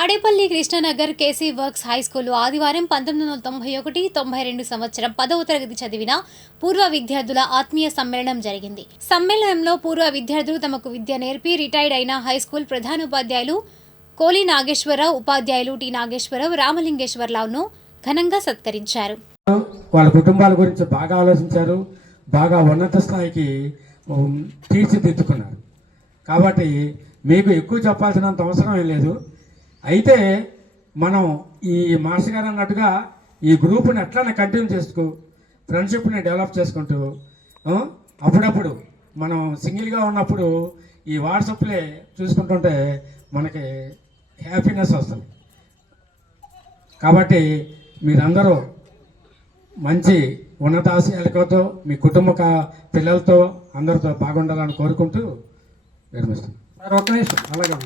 Tadepalli Krishnanagar KC works high స్కూల్లో ఆదివారం పంతొమ్మిది వందల తొంభై ఒకటి తొంభై రెండు సంవత్సరం పదవ తరగతి చదివిన పూర్వ విద్యార్థుల ఆత్మీయ సమ్మేళనం జరిగింది. సమ్మేళనంలో పూర్వ విద్యార్థులు తమకు విద్య నేర్పి రిటైర్డ్ అయిన హై స్కూల్ ప్రధానోపాధ్యాయులు కోలి నాగేశ్వరరావు ఉపాధ్యాయులు టి నాగేశ్వరరావు రామలింగేశ్వరరావును ఘనంగా సత్కరించారు. వాళ్ళ కుటుంబాల గురించి బాగా ఆలోచించారు బాగా ఉన్నత స్థాయికి తీర్చిదిద్దుకున్నారు. కాబట్టి మీకు ఎక్కువ చెప్పాల్సినంత అవసరం ఏం లేదు. అయితే మనం ఈ మాస్టర్ గారు అన్నట్టుగా ఈ గ్రూప్ని ఎట్లనే కంటిన్యూ చేసుకో ఫ్రెండ్షిప్ని డెవలప్ చేసుకుంటూ అప్పుడప్పుడు మనం సింగిల్గా ఉన్నప్పుడు ఈ వాట్సాప్లే చూసుకుంటుంటే మనకి హ్యాపీనెస్ వస్తుంది. కాబట్టి మీరందరూ మంచి ఉన్నతాశయాలతో మీ కుటుంబ పిల్లలతో అందరితో బాగుండాలని కోరుకుంటూ విరమిస్తున్నాను సార్ నిమిషం. అలాగే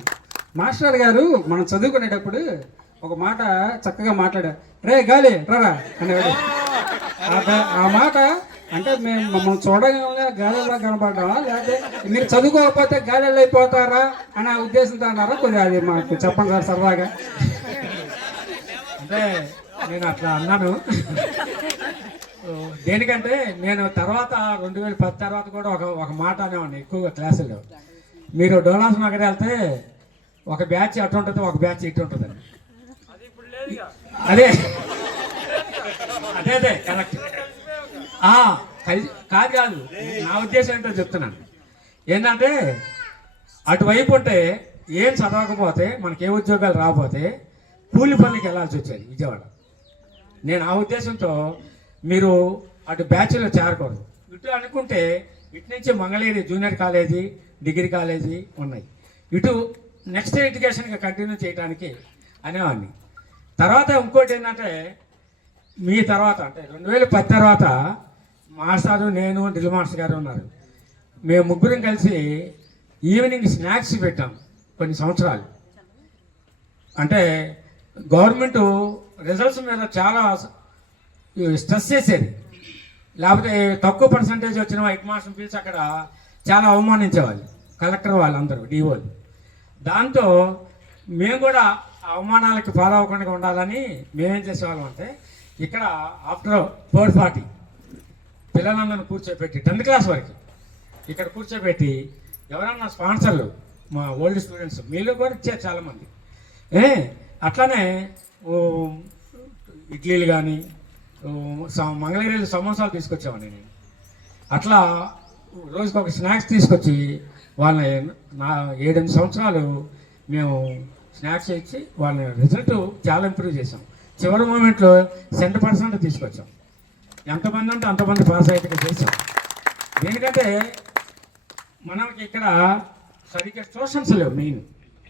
మాస్టర్ గారు మనం చదువుకునేటప్పుడు ఒక మాట చక్కగా మాట్లాడారు. రే గాలి రారా అనేవాడు. ఆ మాట అంటే మేము మమ్మల్ని చూడగానే గాలిలో కనపడ్డామా లేకపోతే మీరు చదువుకోకపోతే గాలిలో అయిపోతారా అనే ఉద్దేశంతో అన్నారా? కొంచెం అది మాకు చెప్పండి సార్ సరదాగా. అంటే నేను అట్లా అన్నాను. దేనికంటే నేను తర్వాత రెండు వేల పది తర్వాత కూడా ఒక ఒక మాట అనేవాడిని ఎక్కువగా క్లాసులు మీరు డోనాస్ నగర్ వెళ్తే ఒక బ్యాచ్ అటు ఉంటుంది ఒక బ్యాచ్ ఇటు ఉంటుంది. అదే అదే. అదే కరెక్ట్ కాదు కాదు. నా ఉద్దేశం ఏంటో చెప్తున్నాను. ఏంటంటే అటువైపు ఉంటే ఏం చదవకపోతే మనకి ఏ ఉద్యోగాలు రాకపోతే కూలి పనులకి వెళ్ళాల్సి వచ్చేది విజయవాడ. నేను ఆ ఉద్దేశంతో మీరు అటు బ్యాచ్లో చేరకూడదు. ఇటు అనుకుంటే ఇటు నుంచి Mangalagiri junior college degree college ఉన్నాయి. ఇటు నెక్స్ట్ ఎడ్యుకేషన్కి కంటిన్యూ చేయడానికి అనేవాడిని. తర్వాత ఇంకోటి ఏంటంటే మీ తర్వాత అంటే రెండు వేల పది తర్వాత మాస్టారు నేను డ్రిల్ మాస్టర్ గారు ఉన్నారు. మేము ముగ్గురం కలిసి ఈవినింగ్ స్నాక్స్ పెట్టాం కొన్ని సంవత్సరాలు. అంటే గవర్నమెంట్ రిజల్ట్స్ మీద చాలా స్ట్రెస్ చేసేది. లేకపోతే తక్కువ పర్సంటేజ్ వచ్చిన హెడ్ మాస్టర్ పిలిచి అక్కడ చాలా అవమానించేవాళ్ళు. కలెక్టర్ వాళ్ళందరూ డీఓలు దాంతో మేము కూడా ఆ అవమానాలకి పాలవకుండా ఉండాలని మేమేం చేసేవాళ్ళం అంటే ఇక్కడ ఆఫ్టర్ ఫోర్ ఫార్టీ పిల్లలందరిని కూర్చోబెట్టి టెన్త్ క్లాస్ వరకు ఇక్కడ కూర్చోబెట్టి ఎవరన్నా స్పాన్సర్లు మా ఓల్డ్ స్టూడెంట్స్ మీలో కూడా ఇచ్చారు చాలామంది. ఏ అట్లానే ఇడ్లీలు కానీ మంగళగిరి సమోసాలు తీసుకొచ్చామండి నేను. అట్లా రోజుకి ఒక స్నాక్స్ తీసుకొచ్చి వాళ్ళని నా ఏడెనిమిది సంవత్సరాలు మేము స్నాక్స్ ఇచ్చి వాళ్ళ రిజల్ట్ చాలా ఇంప్రూవ్ చేసాం చివరి మూమెంట్లో సెంటర్ పర్సెంట్ తీసుకొచ్చాం. ఎంతమంది అంటే అంతమంది పాస్ అయితే చేసాం దేనికంటే మనకి ఇక్కడ సరిగ్గా ట్యూషన్స్ లేవు మెయిన్.